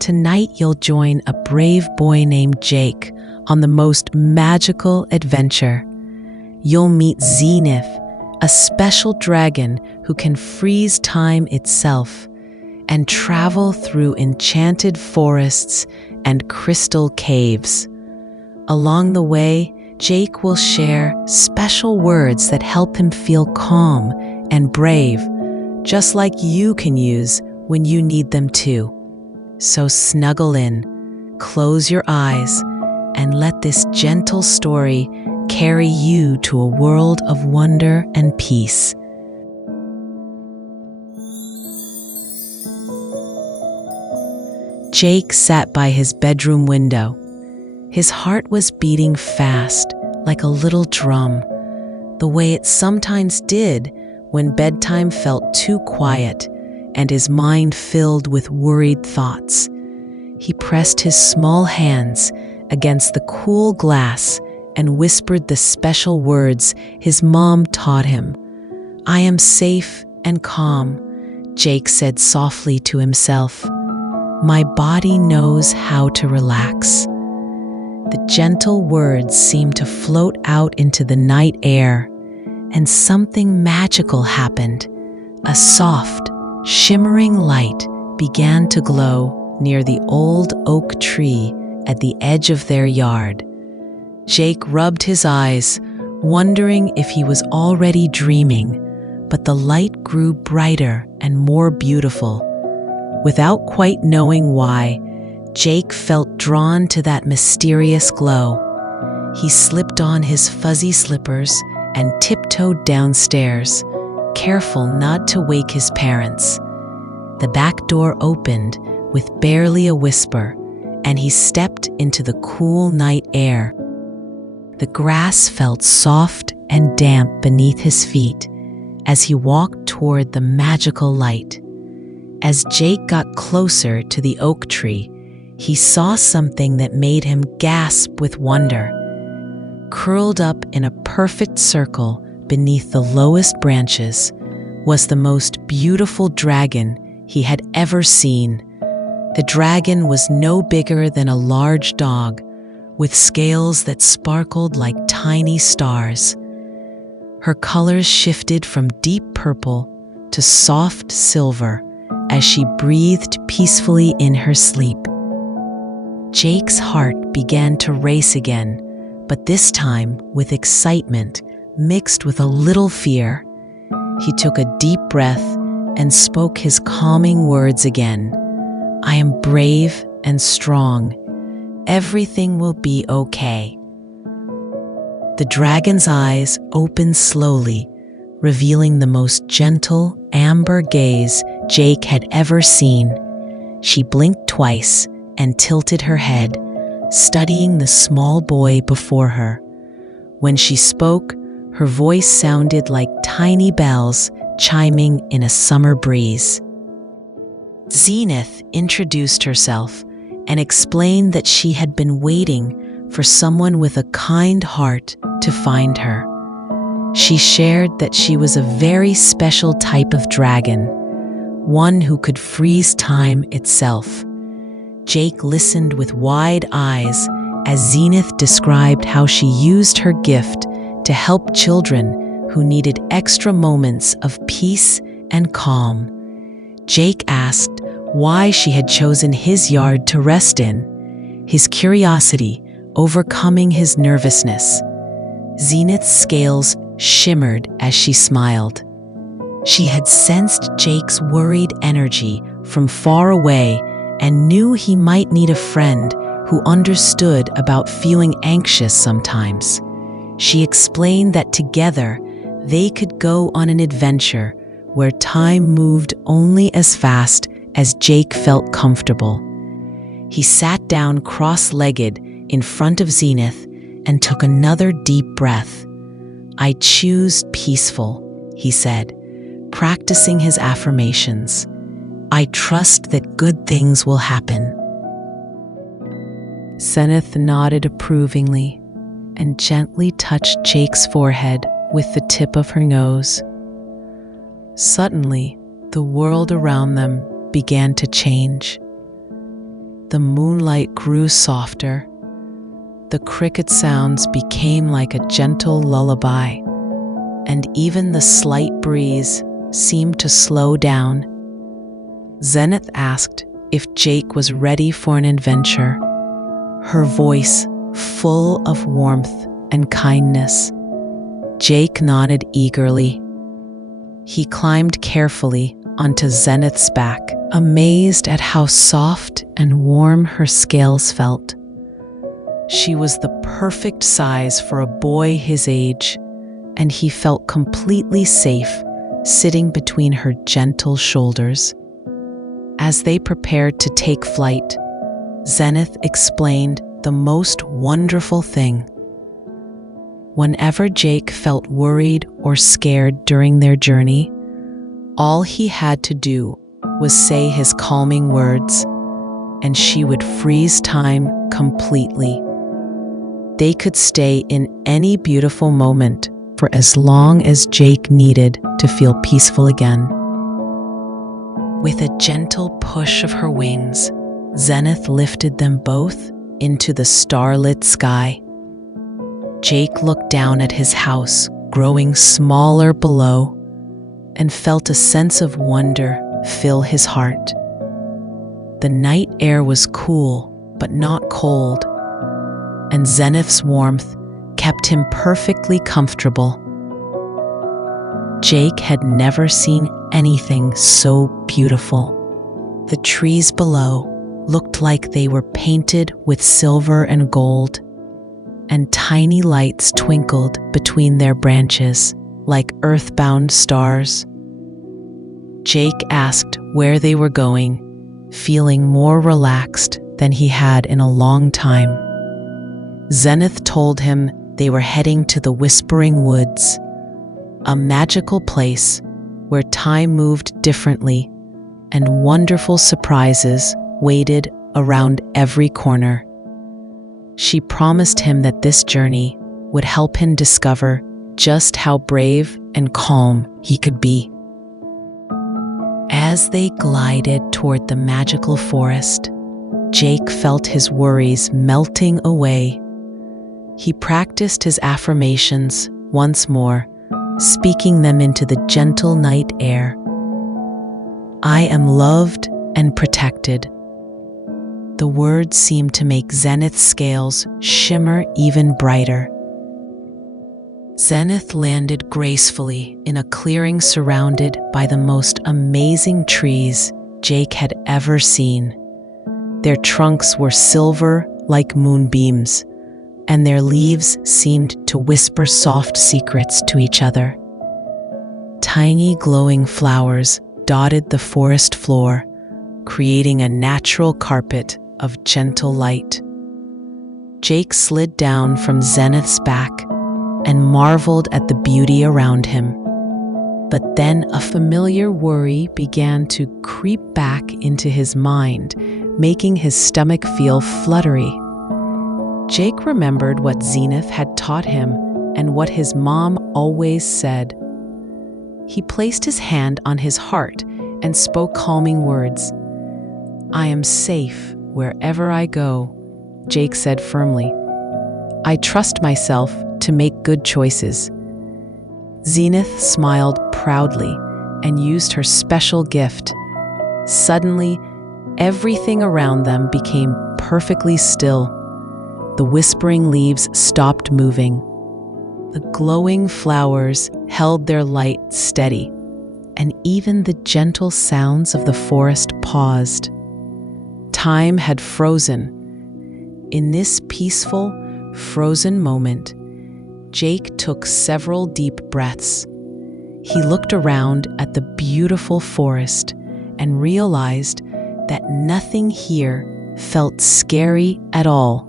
Tonight you'll join a brave boy named Jake on the most magical adventure. You'll meet Zenith, a special dragon who can freeze time itself and travel through enchanted forests and crystal caves. Along the way, Jake will share special words that help him feel calm and brave, just like you can use when you need them too. So snuggle in, close your eyes, and let this gentle story carry you to a world of wonder and peace. Jake sat by his bedroom window. His heart was beating fast, like a little drum, the way it sometimes did when bedtime felt too quiet and his mind filled with worried thoughts. He pressed his small hands against the cool glass and whispered the special words his mom taught him. "I am safe and calm," Jake said softly to himself. "My body knows how to relax." The gentle words seemed to float out into the night air, and something magical happened. A soft, shimmering light began to glow near the old oak tree at the edge of their yard. Jake rubbed his eyes, wondering if he was already dreaming, but the light grew brighter and more beautiful. Without quite knowing why, Jake felt drawn to that mysterious glow. He slipped on his fuzzy slippers and tiptoed downstairs, careful not to wake his parents. The back door opened with barely a whisper, and he stepped into the cool night air. The grass felt soft and damp beneath his feet as he walked toward the magical light. As Jake got closer to the oak tree, he saw something that made him gasp with wonder. Curled up in a perfect circle beneath the lowest branches was the most beautiful dragon he had ever seen. The dragon was no bigger than a large dog, with scales that sparkled like tiny stars. Her colors shifted from deep purple to soft silver as she breathed peacefully in her sleep. Jake's heart began to race again, but this time with excitement mixed with a little fear. He took a deep breath and spoke his calming words again. "I am brave and strong. Everything will be okay." The dragon's eyes opened slowly, revealing the most gentle amber gaze Jake had ever seen. She blinked twice and tilted her head, studying the small boy before her. When she spoke, her voice sounded like tiny bells chiming in a summer breeze. Zenith introduced herself and explained that she had been waiting for someone with a kind heart to find her. She shared that she was a very special type of dragon, one who could freeze time itself. Jake listened with wide eyes as Zenith described how she used her gift to help children who needed extra moments of peace and calm. Jake asked why she had chosen his yard to rest in, his curiosity overcoming his nervousness. Zenith's scales shimmered as she smiled. She had sensed Jake's worried energy from far away and knew he might need a friend who understood about feeling anxious sometimes. She explained that together they could go on an adventure where time moved only as fast as Jake felt comfortable. He sat down cross-legged in front of Zenith and took another deep breath. "I choose peaceful," he said, practicing his affirmations. "I trust that good things will happen." Zenith nodded approvingly and gently touched Jake's forehead with the tip of her nose. Suddenly, the world around them began to change. The moonlight grew softer. The cricket sounds became like a gentle lullaby, and even the slight breeze seemed to slow down. Zenith asked if Jake was ready for an adventure, her voice full of warmth and kindness. Jake nodded eagerly. He climbed carefully onto Zenith's back, amazed at how soft and warm her scales felt. She was the perfect size for a boy his age, and he felt completely safe sitting between her gentle shoulders. As they prepared to take flight, Zenith explained the most wonderful thing. Whenever Jake felt worried or scared during their journey, all he had to do was say his calming words, and she would freeze time completely. They could stay in any beautiful moment for as long as Jake needed to feel peaceful again. With a gentle push of her wings, Zenith lifted them both into the starlit sky. Jake looked down at his house, growing smaller below, and felt a sense of wonder fill his heart. The night air was cool, but not cold, and Zenith's warmth kept him perfectly comfortable. Jake had never seen anything so beautiful. The trees below looked like they were painted with silver and gold, and tiny lights twinkled between their branches like earthbound stars. Jake asked where they were going, feeling more relaxed than he had in a long time. Zenith told him they were heading to the Whispering Woods, a magical place where time moved differently and wonderful surprises waited around every corner. She promised him that this journey would help him discover just how brave and calm he could be. As they glided toward the magical forest, Jake felt his worries melting away. He practiced his affirmations once more, speaking them into the gentle night air. I am loved and protected. The words seemed to make Zenith's scales shimmer even brighter. Zenith landed gracefully in a clearing surrounded by the most amazing trees Jake had ever seen. Their trunks were silver like moonbeams, and their leaves seemed to whisper soft secrets to each other. Tiny glowing flowers dotted the forest floor, creating a natural carpet of gentle light. Jake slid down from Zenith's back and marveled at the beauty around him. But then a familiar worry began to creep back into his mind, making his stomach feel fluttery. Jake remembered what Zenith had taught him and what his mom always said. He placed his hand on his heart and spoke calming words. I am safe wherever I go, Jake said firmly. I trust myself to make good choices. Zenith smiled proudly and used her special gift. Suddenly, everything around them became perfectly still. The whispering leaves stopped moving. The glowing flowers held their light steady, and even the gentle sounds of the forest paused. Time had frozen. In this peaceful, frozen moment, Jake took several deep breaths. He looked around at the beautiful forest and realized that nothing here felt scary at all.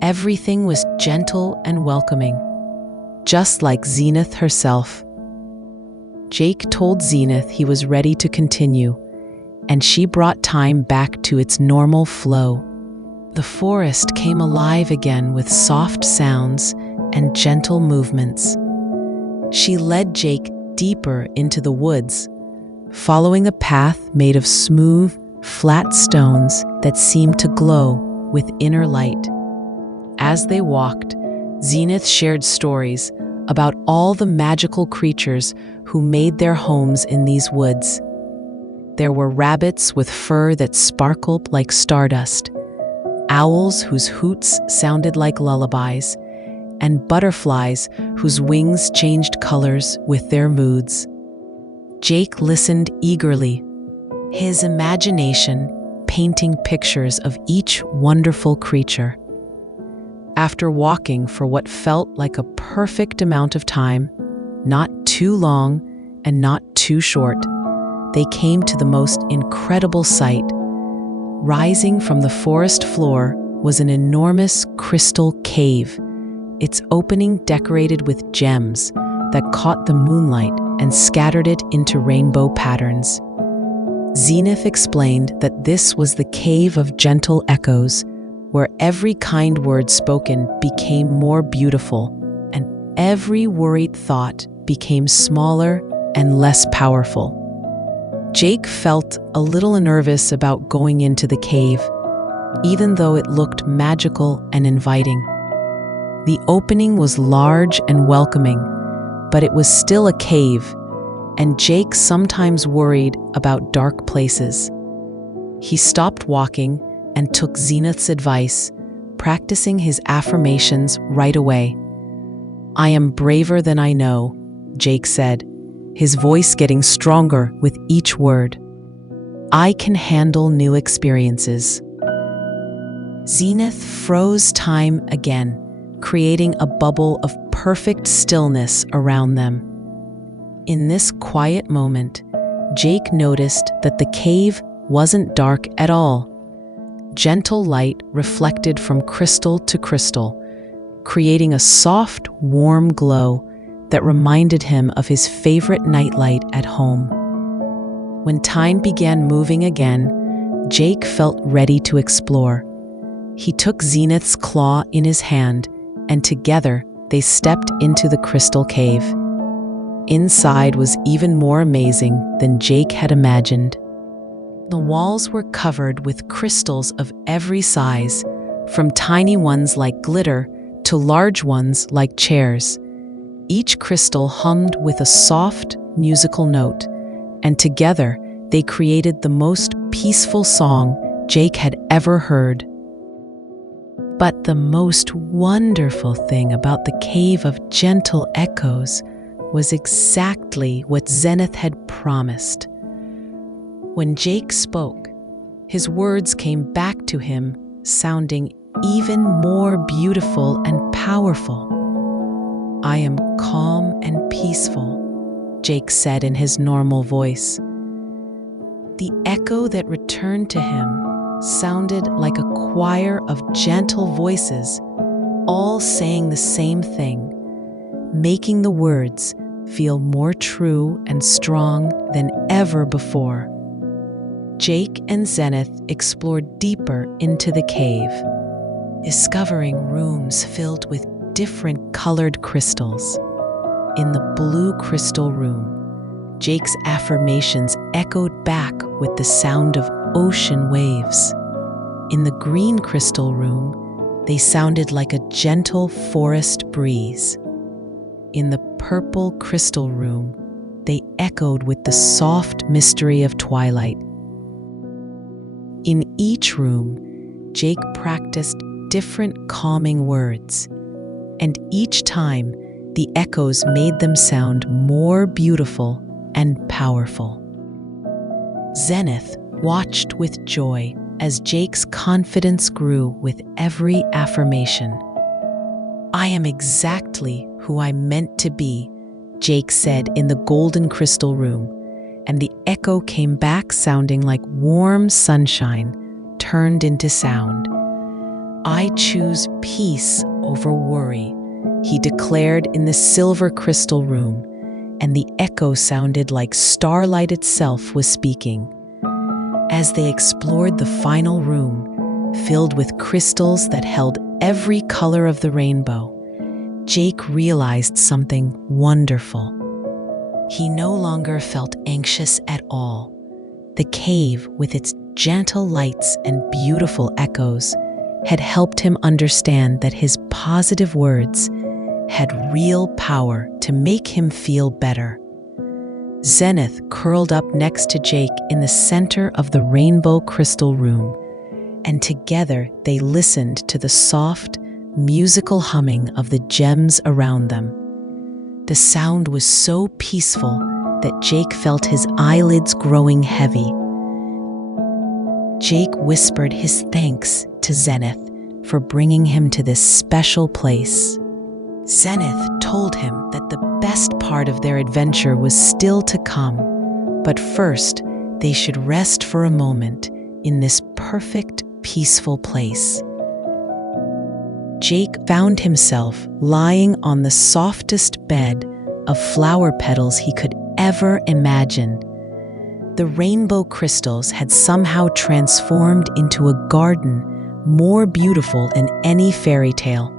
Everything was gentle and welcoming, just like Zenith herself. Jake told Zenith he was ready to continue, and she brought time back to its normal flow. The forest came alive again with soft sounds and gentle movements. She led Jake deeper into the woods, following a path made of smooth, flat stones that seemed to glow with inner light. As they walked, Zenith shared stories about all the magical creatures who made their homes in these woods. There were rabbits with fur that sparkled like stardust, owls whose hoots sounded like lullabies, and butterflies whose wings changed colors with their moods. Jake listened eagerly, his imagination painting pictures of each wonderful creature. After walking for what felt like a perfect amount of time, not too long and not too short, they came to the most incredible sight. Rising from the forest floor was an enormous crystal cave, its opening decorated with gems that caught the moonlight and scattered it into rainbow patterns. Zenith explained that this was the cave of gentle echoes, where every kind word spoken became more beautiful, and every worried thought became smaller and less powerful. Jake felt a little nervous about going into the cave, even though it looked magical and inviting. The opening was large and welcoming, but it was still a cave, and Jake sometimes worried about dark places. He stopped walking and took Zenith's advice, practicing his affirmations right away. "I am braver than I know," Jake said, his voice getting stronger with each word. "I can handle new experiences." Zenith froze time again, creating a bubble of perfect stillness around them. In this quiet moment, Jake noticed that the cave wasn't dark at all. Gentle light reflected from crystal to crystal, creating a soft, warm glow that reminded him of his favorite nightlight at home. When time began moving again, Jake felt ready to explore. He took Zenith's claw in his hand, and together they stepped into the crystal cave. Inside was even more amazing than Jake had imagined. The walls were covered with crystals of every size, from tiny ones like glitter to large ones like chairs. Each crystal hummed with a soft, musical note, and together they created the most peaceful song Jake had ever heard. But the most wonderful thing about the Cave of Gentle Echoes was exactly what Zenith had promised. When Jake spoke, his words came back to him, sounding even more beautiful and powerful. "I am calm and peaceful," Jake said in his normal voice. The echo that returned to him sounded like a choir of gentle voices, all saying the same thing, making the words feel more true and strong than ever before. Jake and Zenith explored deeper into the cave, discovering rooms filled with different colored crystals. In the blue crystal room, Jake's affirmations echoed back with the sound of ocean waves. In the green crystal room, they sounded like a gentle forest breeze. In the purple crystal room, they echoed with the soft mystery of twilight. In each room, Jake practiced different calming words, and each time the echoes made them sound more beautiful and powerful. Zenith watched with joy as Jake's confidence grew with every affirmation. "I am exactly who I'm meant to be," Jake said in the golden crystal room, and the echo came back sounding like warm sunshine turned into sound. "I choose peace over worry," he declared in the silver crystal room, and the echo sounded like starlight itself was speaking. As they explored the final room, filled with crystals that held every color of the rainbow, Jake realized something wonderful. He no longer felt anxious at all. The cave, with its gentle lights and beautiful echoes had helped him understand that his positive words had real power to make him feel better. Zenith curled up next to Jake in the center of the rainbow crystal room, and together they listened to the soft, musical humming of the gems around them. The sound was so peaceful that Jake felt his eyelids growing heavy. Jake whispered his thanks to Zenith for bringing him to this special place. Zenith told him that the best part of their adventure was still to come, but first they should rest for a moment in this perfect, peaceful place. Jake found himself lying on the softest bed of flower petals he could ever imagine. The rainbow crystals had somehow transformed into a garden more beautiful than any fairy tale.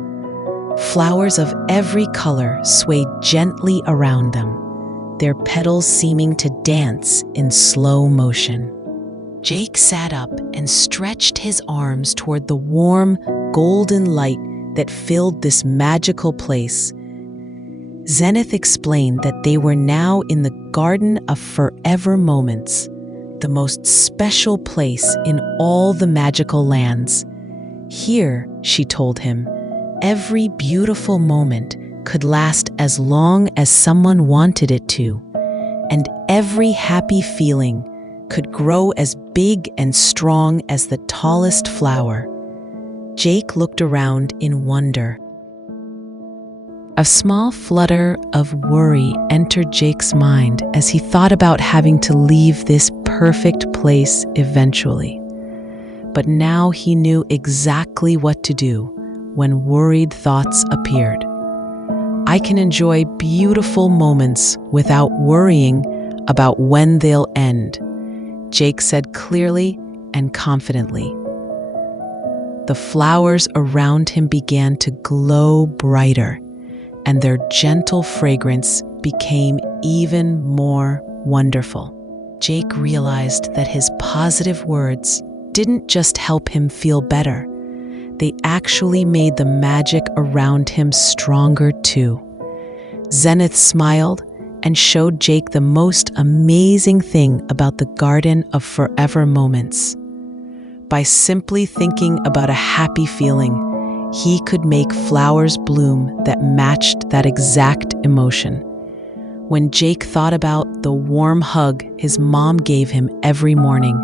Flowers of every color swayed gently around them, their petals seeming to dance in slow motion. Jake sat up and stretched his arms toward the warm, golden light that filled this magical place. Zenith explained that they were now in the Garden of Forever Moments, the most special place in all the magical lands. Here, she told him, every beautiful moment could last as long as someone wanted it to, and every happy feeling could grow as big and strong as the tallest flower. Jake looked around in wonder. A small flutter of worry entered Jake's mind as he thought about having to leave this perfect place eventually. But now he knew exactly what to do when worried thoughts appeared. I can enjoy beautiful moments without worrying about when they'll end, Jake said clearly and confidently. The flowers around him began to glow brighter, and their gentle fragrance became even more wonderful. Jake realized that his positive words didn't just help him feel better. They actually made the magic around him stronger too. Zenith smiled and showed Jake the most amazing thing about the Garden of Forever Moments. By simply thinking about a happy feeling, he could make flowers bloom that matched that exact emotion. When Jake thought about the warm hug his mom gave him every morning,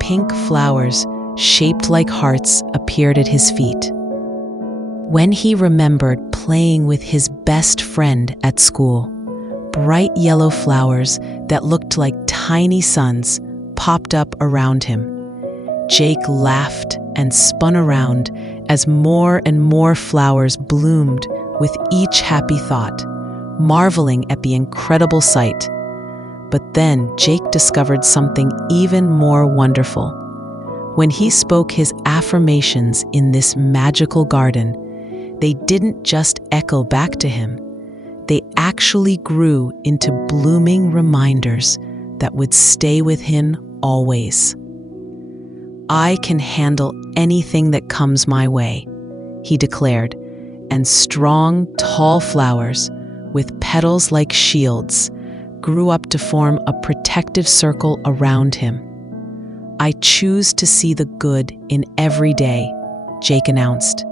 pink flowers shaped like hearts appeared at his feet. When he remembered playing with his best friend at school, bright yellow flowers that looked like tiny suns popped up around him. Jake laughed and spun around as more and more flowers bloomed with each happy thought, marveling at the incredible sight. But then Jake discovered something even more wonderful. When he spoke his affirmations in this magical garden, they didn't just echo back to him. They actually grew into blooming reminders that would stay with him always. I can handle anything that comes my way, he declared, and strong, tall flowers with petals like shields grew up to form a protective circle around him. I choose to see the good in every day, Jake announced,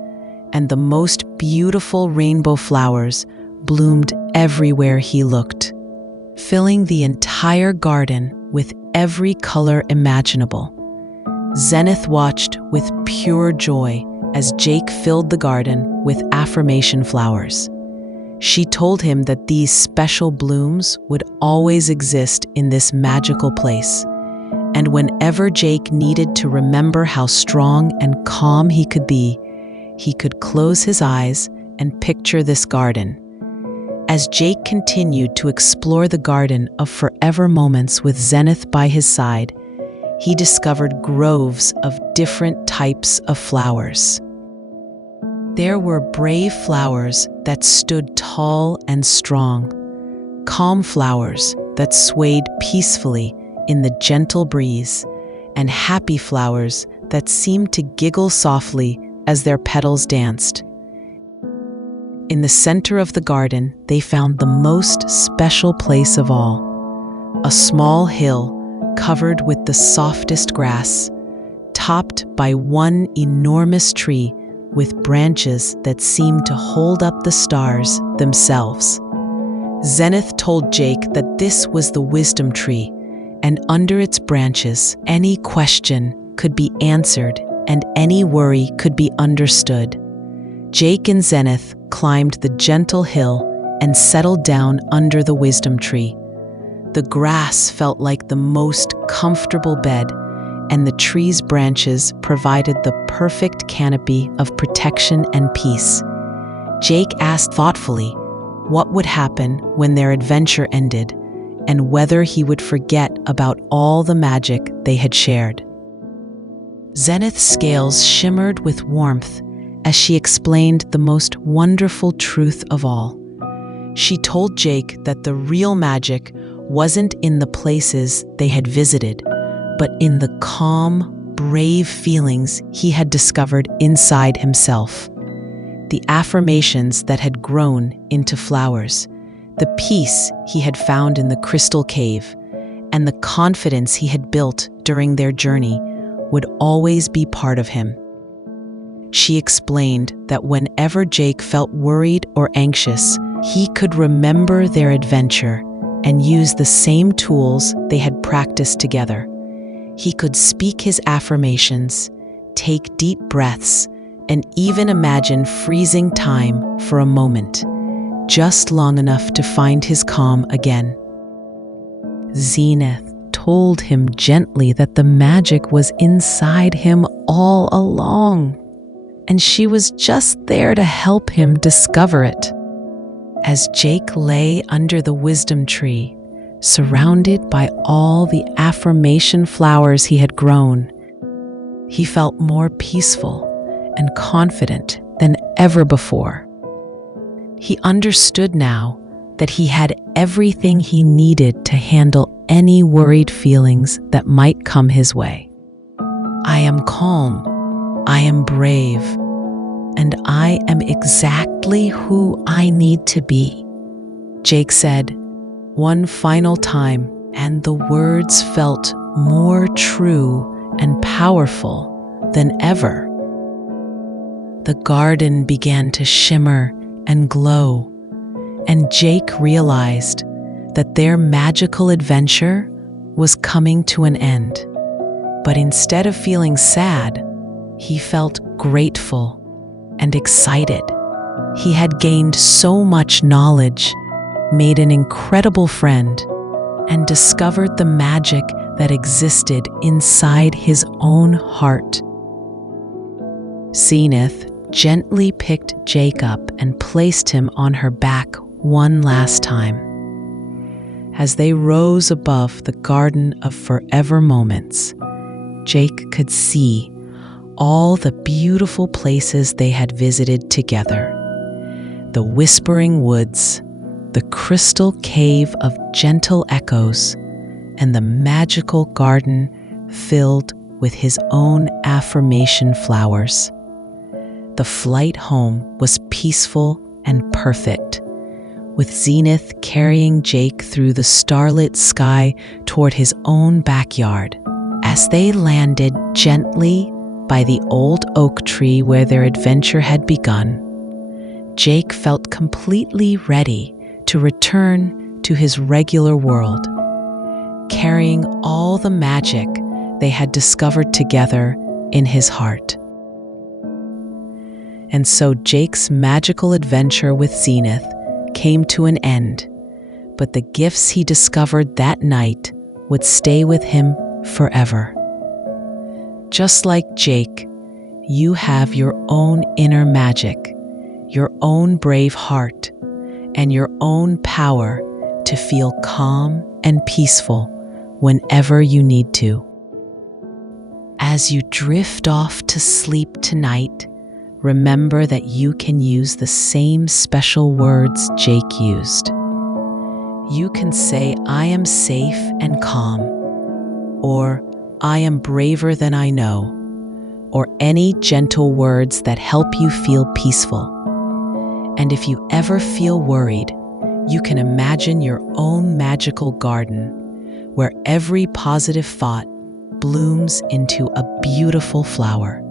and the most beautiful rainbow flowers bloomed everywhere he looked, filling the entire garden with every color imaginable. Zenith watched with pure joy as Jake filled the garden with affirmation flowers. She told him that these special blooms would always exist in this magical place, and whenever Jake needed to remember how strong and calm he could be, he could close his eyes and picture this garden. As Jake continued to explore the Garden of Forever Moments with Zenith by his side, he discovered groves of different types of flowers. There were brave flowers that stood tall and strong, calm flowers that swayed peacefully in the gentle breeze, and happy flowers that seemed to giggle softly as their petals danced. In the center of the garden, they found the most special place of all, a small hill covered with the softest grass, topped by one enormous tree with branches that seemed to hold up the stars themselves. Zenith told Jake that this was the wisdom tree, and under its branches, any question could be answered and any worry could be understood. Jake and Zenith climbed the gentle hill and settled down under the wisdom tree. The grass felt like the most comfortable bed, and the tree's branches provided the perfect canopy of protection and peace. Jake asked thoughtfully what would happen when their adventure ended, and whether he would forget about all the magic they had shared. Zenith's scales shimmered with warmth as she explained the most wonderful truth of all. She told Jake that the real magic wasn't in the places they had visited, but in the calm, brave feelings he had discovered inside himself. The affirmations that had grown into flowers, the peace he had found in the crystal cave, and the confidence he had built during their journey would always be part of him. She explained that whenever Jake felt worried or anxious, he could remember their adventure and use the same tools they had practiced together. He could speak his affirmations, take deep breaths, and even imagine freezing time for a moment, just long enough to find his calm again. Zenith told him gently that the magic was inside him all along, and she was just there to help him discover it. As Jake lay under the wisdom tree, surrounded by all the affirmation flowers he had grown, he felt more peaceful and confident than ever before. He understood now that he had everything he needed to handle any worried feelings that might come his way. I am calm, I am brave, and I am exactly who I need to be, Jake said one final time, and the words felt more true and powerful than ever. The garden began to shimmer and glow, and Jake realized that their magical adventure was coming to an end. But instead of feeling sad, he felt grateful and excited. He had gained so much knowledge, made an incredible friend, and discovered the magic that existed inside his own heart. Zenith gently picked Jake up and placed him on her back one last time. As they rose above the Garden of Forever Moments, Jake could see all the beautiful places they had visited together. The whispering woods, the crystal cave of gentle echoes, and the magical garden filled with his own affirmation flowers. The flight home was peaceful and perfect, with Zenith carrying Jake through the starlit sky toward his own backyard. As they landed gently by the old oak tree where their adventure had begun, Jake felt completely ready to return to his regular world, carrying all the magic they had discovered together in his heart. And so Jake's magical adventure with Zenith came to an end, but the gifts he discovered that night would stay with him forever. Just like Jake, you have your own inner magic, your own brave heart, and your own power to feel calm and peaceful whenever you need to. As you drift off to sleep tonight, remember that you can use the same special words Jake used. You can say, "I am safe and calm," or "I am braver than I know," or any gentle words that help you feel peaceful. And if you ever feel worried, you can imagine your own magical garden where every positive thought blooms into a beautiful flower.